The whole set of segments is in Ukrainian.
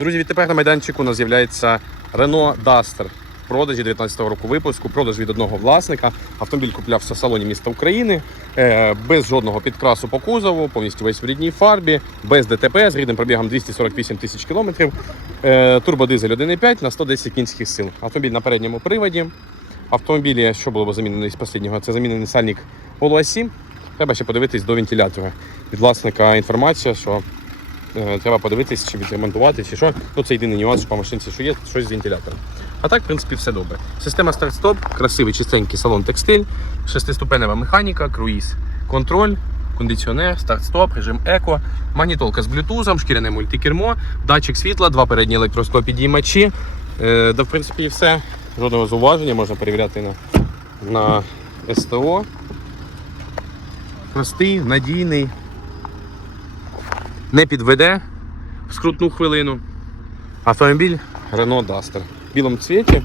Друзі, відтепер на майданчику у нас з'являється Renault Duster в продажі 19-го року випуску, продаж від одного власника. Автомобіль куплявся в салоні міста України е, без жодного підкрасу по кузову, повністю весь в рідній фарбі, без ДТП з рідним пробігом 248 тисяч кілометрів. Е, Турбодизель 1,5 на 110 кінських сил. Автомобіль на передньому приводі. Автомобілі, що було замінено із останнього, це замінений сальник Polo 7. Треба ще подивитись до вентилятора. Від власника інформація, що Треба подивитись, чи відремонтувати, чи що. Ну, це єдиний нюанс, що по машинці, що є, щось з вентилятором. А так, в принципі, все добре. Система старт-стоп, красивий чистенький салон текстиль, шестиступенева механіка, круїз, контроль, кондиціонер, старт-стоп, режим еко, магнітолка з блютузом, шкіряне мультикермо, датчик світла, два передні електроскопідіймачі. Е, да, в принципі, все. Жодного зауваження можна перевіряти на, на СТО. Простий, надійний не підведе в скрутну хвилину. Автомобіль Renault Duster. В білому цвіті.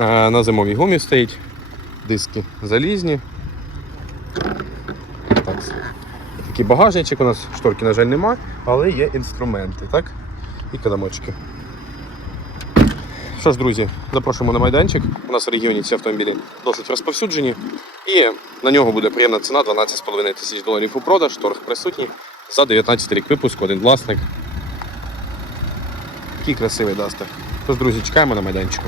е, На зимовій гумі стоїть. Диски залізні. Так. Такий багажничок у нас, шторки, на жаль, нема, але є інструменти, так? І килимочки. Що ж, друзі, запрошуємо на майданчик. У нас в регіоні ці автомобілі досить розповсюджені. І на нього буде приємна ціна 12,5 тисяч доларів у продаж, торг присутній. За 19 рік випуску, один власник. Такий красивий дастер. Тож, друзі, чекаємо на майданчику.